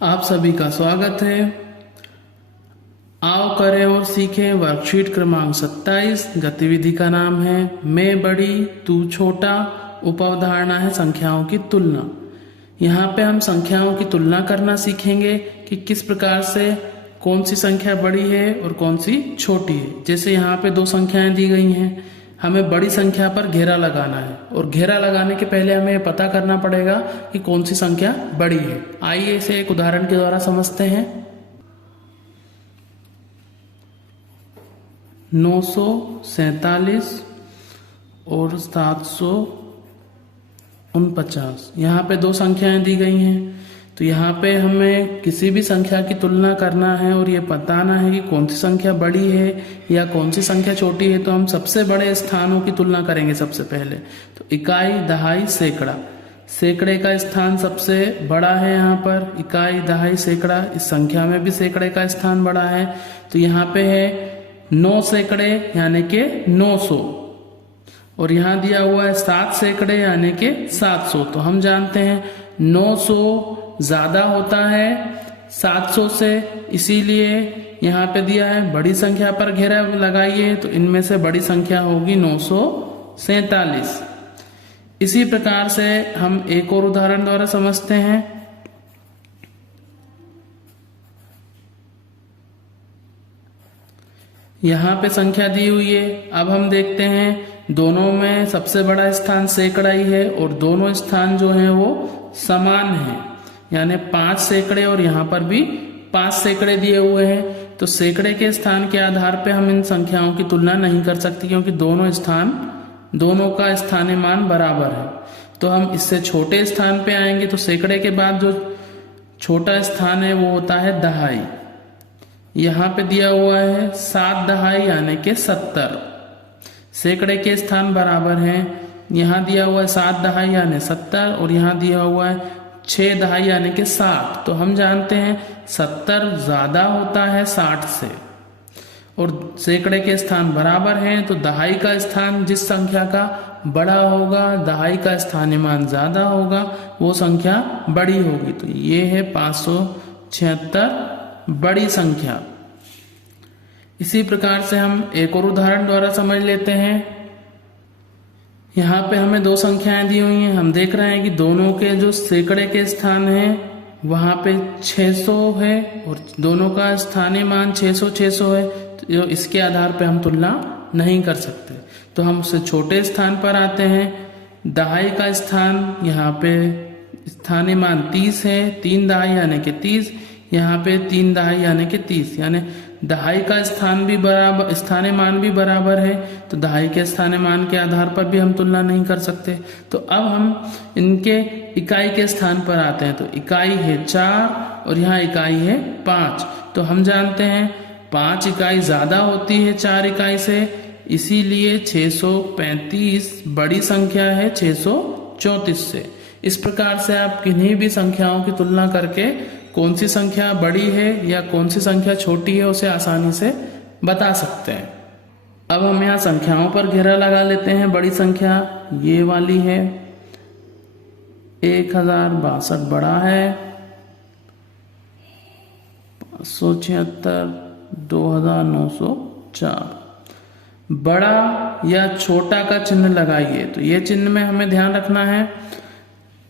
आप सभी का स्वागत है। आओ करें और सीखें वर्कशीट क्रमांक 27। गतिविधि का नाम है मैं बड़ी तू छोटा। उपअवधारणा है संख्याओं की तुलना। यहाँ पे हम संख्याओं की तुलना करना सीखेंगे कि किस प्रकार से कौन सी संख्या बड़ी है और कौन सी छोटी है। जैसे यहाँ पे दो संख्याएं दी गई हैं, हमें बड़ी संख्या पर घेरा लगाना है और घेरा लगाने के पहले हमें पता करना पड़ेगा कि कौन सी संख्या बड़ी है। आइए इसे एक उदाहरण के द्वारा समझते हैं। 947 और 749, यहाँ पे दो संख्याएं दी गई हैं। तो यहाँ पे हमें किसी भी संख्या की तुलना करना है और ये बताना है कि कौन सी संख्या बड़ी है या कौन सी संख्या छोटी है। तो हम सबसे बड़े स्थानों की तुलना करेंगे। सबसे पहले तो इकाई, दहाई, सैकड़ा। सैकड़े का स्थान सबसे बड़ा है। यहाँ पर इकाई, दहाई, सैकड़ा, इस संख्या में भी सैकड़े का स्थान बड़ा है। तो यहाँ पे है 9 सैकड़े यानी के 900 और यहाँ दिया हुआ है 7 सैकड़े यानी के 700। तो हम जानते हैं 900 ज्यादा होता है 700 से, इसीलिए यहाँ पे दिया है बड़ी संख्या पर घेरा लगाइए। तो इनमें से बड़ी संख्या होगी 947। इसी प्रकार से हम एक और उदाहरण द्वारा समझते हैं। यहाँ पे संख्या दी हुई है। अब हम देखते हैं दोनों में सबसे बड़ा स्थान सैकड़ा ही है और दोनों स्थान जो हैं वो समान हैं, यानी 5 सैकड़े और यहाँ पर भी 5 सैकड़े दिए हुए हैं। तो सैकड़े के स्थान के आधार पे हम इन संख्याओं की तुलना नहीं कर सकते क्योंकि दोनों का स्थानीय मान बराबर है। तो हम इससे छोटे स्थान पे आएंगे। तो सैकड़े के बाद जो छोटा स्थान है वो होता है दहाई। यहाँ पे दिया हुआ है 7 दहाई यानी के 70। सैकड़े के स्थान बराबर हैं। यहाँ दिया हुआ है 7 दहाई यानी 70 और यहाँ दिया हुआ है 6 दहाई यानी के 60। तो हम जानते हैं 70 ज्यादा होता है 60 से और सैकड़े के स्थान बराबर हैं। तो दहाई का स्थान जिस संख्या का बड़ा होगा, दहाई का स्थानीय मान ज्यादा होगा, वो संख्या बड़ी होगी। तो ये है 576 बड़ी संख्या। इसी प्रकार से हम एक और उदाहरण द्वारा समझ लेते हैं। यहाँ पे हमें दो संख्याएं दी हुई हैं। हम देख रहे हैं कि दोनों के जो सैकड़े के स्थान हैं वहां पे 600 है और दोनों का स्थानीय मान 600 है। तो इसके आधार पे हम तुलना नहीं कर सकते। तो हम उससे छोटे स्थान पर आते हैं। दहाई का स्थान यहाँ पे स्थानीय मान 30 है, 3 दहाई यानी के 30। यहाँ पे 3 दहाई यानी के 30, यानी दहाई का स्थानीय मान भी बराबर है। तो दहाई के स्थानीय मान के आधार पर भी हम तुलना नहीं कर सकते। तो अब हम इनके इकाई के स्थान पर आते हैं। तो इकाई है 4 और यहाँ इकाई है 5। तो हम जानते हैं 5 इकाई ज्यादा होती है 4 इकाई से, इसीलिए 635 बड़ी संख्या है 634 से। इस प्रकार से आप किन्हीं भी संख्याओं की तुलना करके कौन सी संख्या बड़ी है या कौन सी संख्या छोटी है उसे आसानी से बता सकते हैं। अब हम यहाँ संख्याओं पर घेरा लगा लेते हैं। बड़ी संख्या ये वाली है 1062 बड़ा है, 576 2904। बड़ा या छोटा का चिन्ह लगाइए। तो ये चिन्ह में हमें ध्यान रखना है,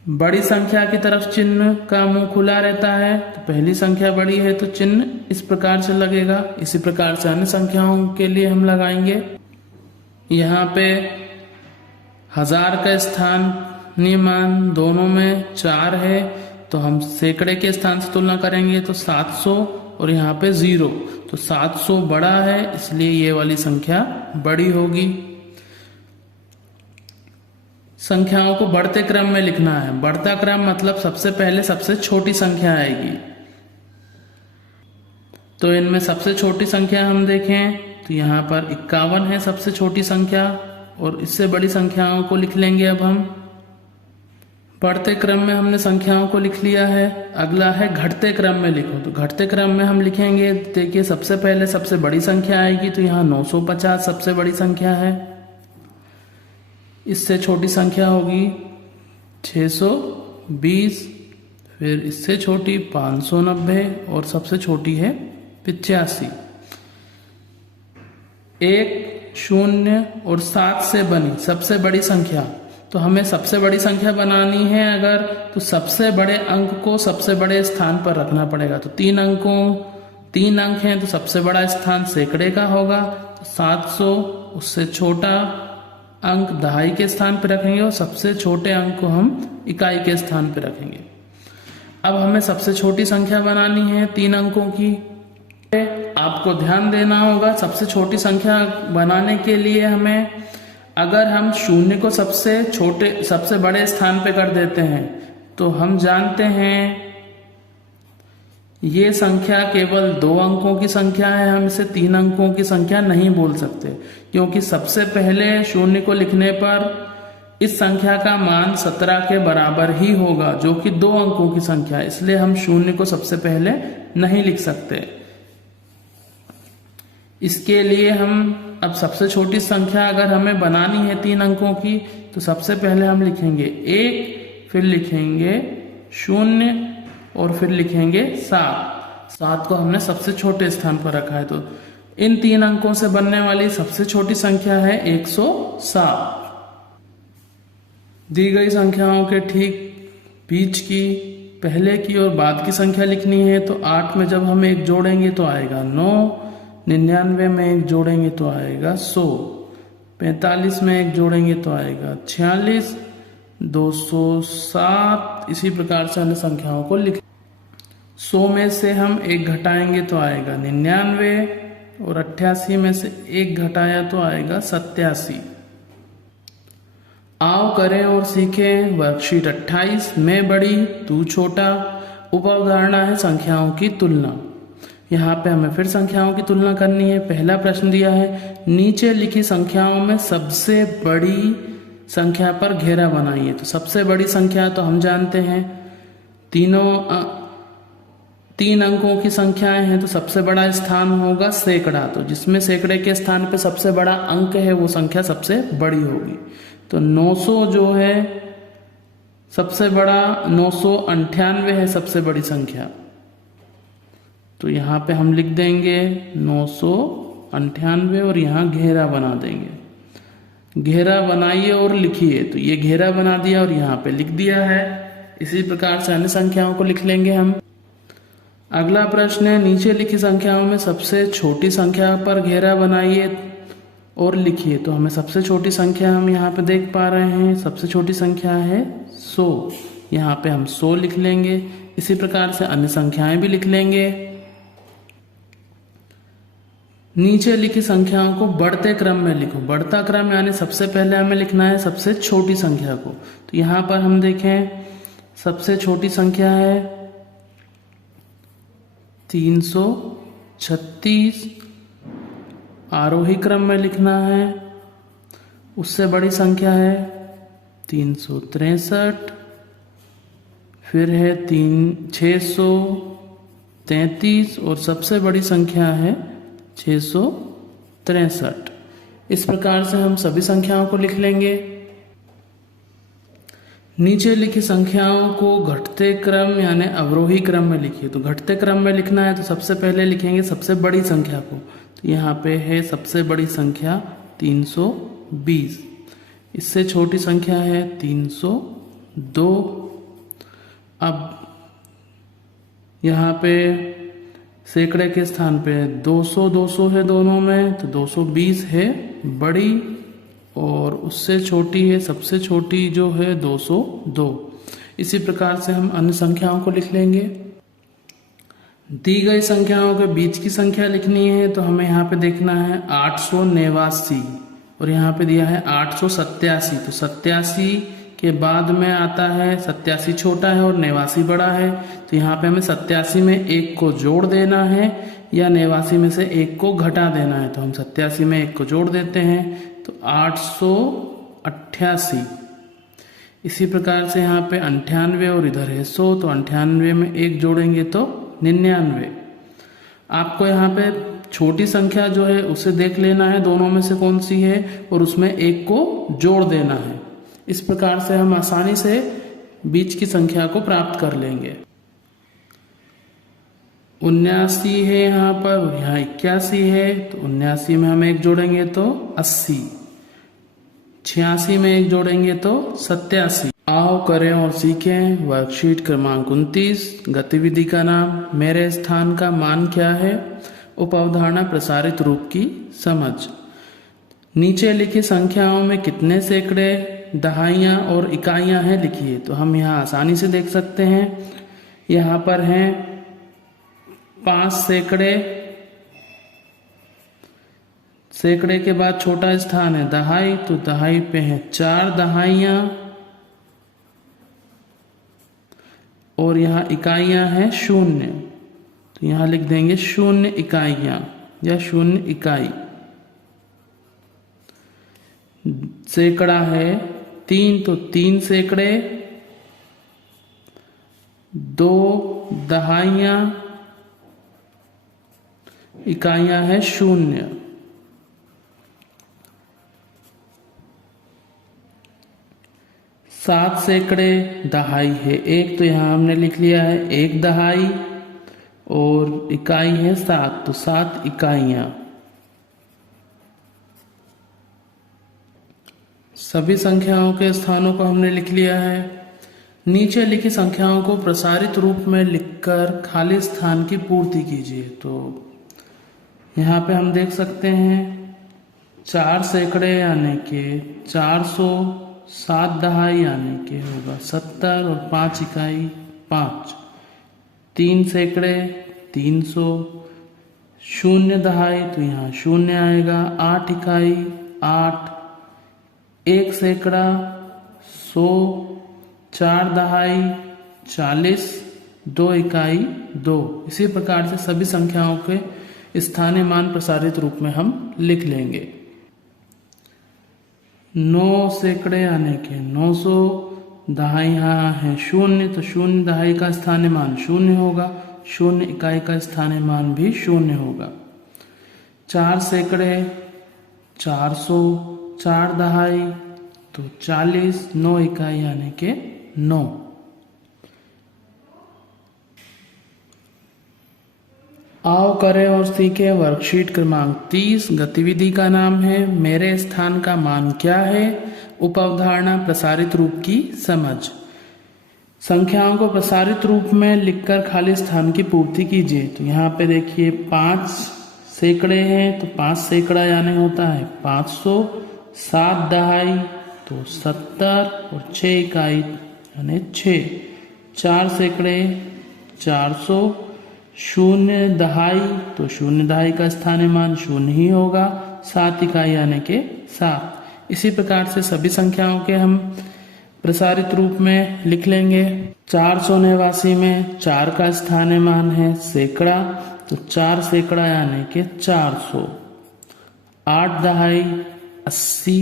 बड़ी संख्या की तरफ चिन्ह का मुंह खुला रहता है। तो पहली संख्या बड़ी है तो चिन्ह इस प्रकार से लगेगा। इसी प्रकार से अन्य संख्याओं के लिए हम लगाएंगे। यहाँ पे 1000 का स्थानीय मान दोनों में 4 है। तो हम सैकड़े के स्थान से तुलना करेंगे तो 700 और यहाँ पे 0। तो 700 बड़ा है, इसलिए ये वाली संख्या बड़ी होगी। संख्याओं को बढ़ते क्रम में लिखना है। बढ़ता क्रम मतलब सबसे पहले सबसे छोटी संख्या आएगी। तो इनमें सबसे छोटी संख्या हम देखें तो यहाँ पर 51 है सबसे छोटी संख्या और इससे बड़ी संख्याओं को लिख लेंगे। अब हम बढ़ते क्रम में हमने संख्याओं को लिख लिया है। अगला है घटते क्रम में लिखो। तो घटते क्रम में हम लिखेंगे, देखिए सबसे पहले सबसे बड़ी संख्या आएगी। तो यहाँ 950 सबसे बड़ी संख्या है। इससे छोटी संख्या होगी 620, फिर इससे छोटी 590 और सबसे छोटी है 85। 1, 0 और 7 से बनी सबसे बड़ी संख्या। तो हमें सबसे बड़ी संख्या बनानी है अगर, तो सबसे बड़े अंक को सबसे बड़े स्थान पर रखना पड़ेगा। तो 3 अंक हैं तो सबसे बड़ा स्थान सैकड़े का होगा, तो 700। उससे छोटा अंक दहाई के स्थान पर रखेंगे और सबसे छोटे अंक को हम इकाई के स्थान पर रखेंगे। अब हमें सबसे छोटी संख्या बनानी है 3 अंकों की। आपको ध्यान देना होगा, सबसे छोटी संख्या बनाने के लिए हमें, अगर हम 0 को सबसे बड़े स्थान पे कर देते हैं तो हम जानते हैं ये संख्या केवल 2 अंकों की संख्या है, हम इसे 3 अंकों की संख्या नहीं बोल सकते, क्योंकि सबसे पहले 0 को लिखने पर इस संख्या का मान 17 के बराबर ही होगा, जो कि 2 अंकों की संख्या है। इसलिए हम 0 को सबसे पहले नहीं लिख सकते। इसके लिए हम अब सबसे छोटी संख्या अगर हमें बनानी है 3 अंकों की, तो सबसे पहले हम लिखेंगे 1, फिर लिखेंगे 0 और फिर लिखेंगे 7। 7 को हमने सबसे छोटे स्थान पर रखा है, तो इन 3 अंकों से बनने वाली सबसे छोटी संख्या है 107। दी गई संख्याओं के ठीक बीच की पहले की और बाद की संख्या लिखनी है। तो 8 में जब हम 1 जोड़ेंगे तो आएगा 9, 99 में 1 जोड़ेंगे तो आएगा 100, 45 में 1 जोड़ेंगे तो आएगा 46, 207। इसी प्रकार से अन्य संख्याओं को लिख 100 में से हम 1 घटाएंगे तो आएगा 99 और 88 में से 1 घटाया तो आएगा 87। आओ करें और सीखें वर्कशीट 28, मैं बड़ी तू छोटा। उप अवधारणा है संख्याओं की तुलना। यहाँ पे हमें फिर संख्याओं की तुलना करनी है। पहला प्रश्न दिया है, नीचे लिखी संख्याओं में सबसे बड़ी संख्या पर घेरा बनाइए। तो सबसे बड़ी संख्या तो हम जानते हैं 3 अंकों की संख्याएं हैं, तो सबसे बड़ा स्थान होगा सैकड़ा। तो जिसमें सैकड़े के स्थान पे सबसे बड़ा अंक है वो संख्या सबसे बड़ी होगी। तो 900 जो है सबसे बड़ा, 998 है सबसे बड़ी संख्या। तो यहाँ पे हम लिख देंगे 998 और यहाँ घेरा बना देंगे। घेरा बनाइए और लिखिए। तो ये घेरा बना दिया और यहाँ पे लिख दिया है। इसी प्रकार से अन्य संख्याओं को लिख लेंगे हम। अगला प्रश्न है, नीचे लिखी संख्याओं में सबसे छोटी संख्या पर घेरा बनाइए और लिखिए। तो हमें सबसे छोटी संख्या हम यहाँ पे देख पा रहे हैं, सबसे छोटी संख्या है 100। यहाँ पे हम 100 लिख लेंगे। इसी प्रकार से अन्य संख्याएं भी लिख लेंगे। नीचे लिखी संख्याओं को बढ़ते क्रम में लिखो। बढ़ता क्रम यानी सबसे पहले हमें लिखना है सबसे छोटी संख्या को। तो यहाँ पर हम देखें सबसे छोटी संख्या है 336, आरोही क्रम में लिखना है। उससे बड़ी संख्या है 363, फिर है 633 और सबसे बड़ी संख्या है 663। इस प्रकार से हम सभी संख्याओं को लिख लेंगे। नीचे लिखी संख्याओं को घटते क्रम यानी अवरोही क्रम में लिखिए। तो घटते क्रम में लिखना है तो सबसे पहले लिखेंगे सबसे बड़ी संख्या को। तो यहाँ पे है सबसे बड़ी संख्या 320, इससे छोटी संख्या है 302। अब यहाँ पे सैकड़े के स्थान पे 200 है दोनों में, तो 220 है बड़ी और उससे छोटी है सबसे छोटी जो है 202। इसी प्रकार से हम अन्य संख्याओं को लिख लेंगे। दी गई संख्याओं के बीच की संख्या लिखनी है तो हमें यहाँ पे देखना है 889 और यहाँ पे दिया है 887। तो 87 के बाद में आता है 87 छोटा है और 89 बड़ा है। तो यहाँ पे हमें 87 में 1 को जोड़ देना है या 89 में से 1 को घटा देना है। तो हम 87 में 1 को जोड़ देते हैं तो 888। इसी प्रकार से यहाँ पे 98 और इधर है 100, तो 98 में 1 जोड़ेंगे तो 99। आपको यहाँ पे छोटी संख्या जो है उसे देख लेना है दोनों में से कौन सी है और उसमें 1 को जोड़ देना है। इस प्रकार से हम आसानी से बीच की संख्या को प्राप्त कर लेंगे। 79 है यहाँ पर और यहाँ 81 है, तो 79 में हम 1 जोड़ेंगे तो 80, 86 में 1 जोड़ेंगे तो 87। आओ करें और सीखें वर्कशीट क्रमांक 29। गतिविधि का नाम मेरे स्थान का मान क्या है, उपअवधारणा प्रसारित रूप की समझ। नीचे लिखी संख्याओं में कितने सैकड़े, दहाइयाँ और इकाइयाँ हैं लिखिए। तो हम यहाँ आसानी से देख सकते हैं, यहाँ पर हैं 5 सैकड़े, सैकड़े के बाद छोटा स्थान है दहाई, तो दहाई पे है 4 दहाइयाँ और यहाँ इकाइयाँ हैं 0, तो यहाँ लिख देंगे 0 इकाइयाँ या 0 इकाई। सैकड़ा है 3, तो 3 सैकड़े, 2 दहाइयाँ, इकाइयाँ है 0। 7 सैकड़े, दहाई है 1, तो यहाँ हमने लिख लिया है 1 दहाई और इकाई है 7, तो 7 इकाइयाँ। सभी संख्याओं के स्थानों को हमने लिख लिया है। नीचे लिखी संख्याओं को प्रसारित रूप में लिखकर खाली स्थान की पूर्ति कीजिए। तो यहाँ पे हम देख सकते हैं 4 सैकड़े यानी कि 400, 7 दहाई यानी कि होगा 70 और 5 इकाई 5, 3 सैकड़े 300, 0 दहाई तो यहाँ 0 आएगा, 8 इकाई 8, 1 सैकड़ा 100, 4 दहाई 40, 2 इकाई 2। इसी प्रकार से सभी संख्याओं के स्थानीय मान प्रसारित रूप में हम लिख लेंगे। 9 सैकड़े यानी कि 900, दहाई यहाँ है 0, तो 0 दहाई का स्थानीय मान 0 होगा, 0 इकाई का स्थानीय मान भी 0 होगा। 4 सैकड़े 400, 4 दहाई तो 40, 9 इकाई यानी कि 9। आओ करें और सीखें वर्कशीट क्रमांक 30। गतिविधि का नाम है मेरे स्थान का मान क्या है, उपअवधारणा प्रसारित रूप की समझ। संख्याओं को प्रसारित रूप में लिखकर खाली स्थान की पूर्ति कीजिए। तो यहाँ पे देखिए 5 सैकड़े हैं, तो 5 सैकड़ा यानी होता है 500, 7 दहाई तो 70 और 6 इकाई यानी 6, 4 सैकड़े 400, 0 दहाई तो 0 दहाई का स्थानीय मान 0 ही होगा, 7 इकाई यानी के 7। इसी प्रकार से सभी संख्याओं के हम प्रसारित रूप में लिख लेंगे। 489 में 4 का स्थानीय मान है सैकड़ा, तो 4 सैकड़ा यानी के 400, 8 दहाई 80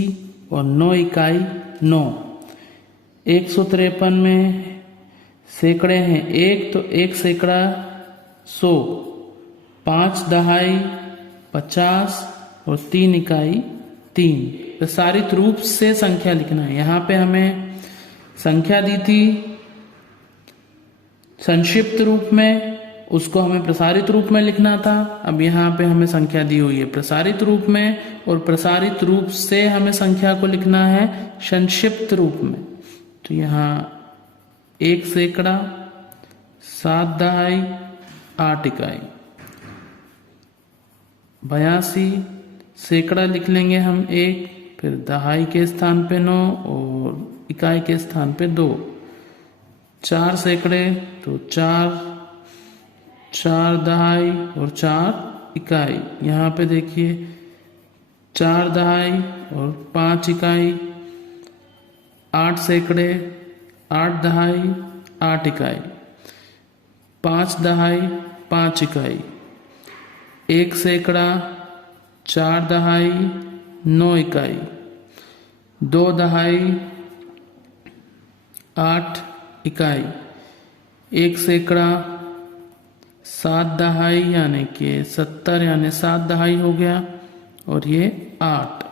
और 9 इकाई 9। 153 में सैकड़े हैं 1, तो 1 सैकड़ा 100, 5 दहाई 50 और 3 इकाई 3। प्रसारित रूप से संख्या लिखना है। यहाँ पे हमें संख्या दी थी संक्षिप्त रूप में, उसको हमें प्रसारित रूप में लिखना था। अब यहाँ पे हमें संख्या दी हुई है प्रसारित रूप में, और प्रसारित रूप से हमें संख्या को लिखना है संक्षिप्त रूप में। तो यहाँ 1 सैकड़ा 7 दहाई 8 इकाई। 82 सैकड़ा लिख लेंगे हम 1, फिर दहाई के स्थान पे 9 और इकाई के स्थान पे 2। 4 सैकड़े तो 4, 4 दहाई और 4 इकाई। यहाँ पे देखिए 4 दहाई और 5 इकाई। 8 सैकड़े 8 दहाई 8 इकाई। 5 दहाई 5 इकाई। 1 सैकड़ा 4 दहाई 9 इकाई। 2 दहाई 8 इकाई। 1 सैकड़ा 7 दहाई यानी कि 70 यानी 7 दहाई हो गया, और ये 8।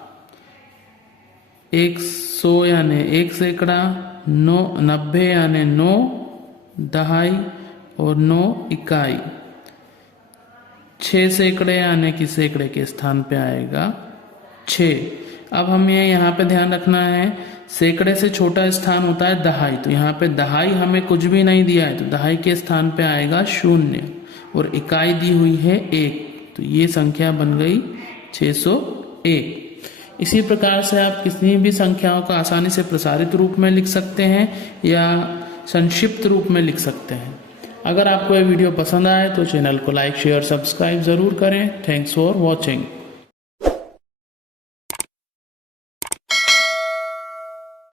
100 यानी 1 सैकड़ा 90 यानी 9 दहाई और 9 इकाई। 6 सैकड़े यानी कि सैकड़े के स्थान पे आएगा 6। अब हमें यहाँ पे ध्यान रखना है, सैकड़े से छोटा स्थान होता है दहाई, तो यहाँ पे दहाई हमें कुछ भी नहीं दिया है, तो दहाई के स्थान पे आएगा 0 और इकाई दी हुई है 1, तो ये संख्या बन गई 601। इसी प्रकार से आप किसी भी संख्याओं का आसानी से प्रसारित रूप में लिख सकते हैं या संक्षिप्त रूप में लिख सकते हैं। अगर आपको यह वीडियो पसंद आए तो चैनल को लाइक शेयर सब्सक्राइब ज़रूर करें। Thanks for watching.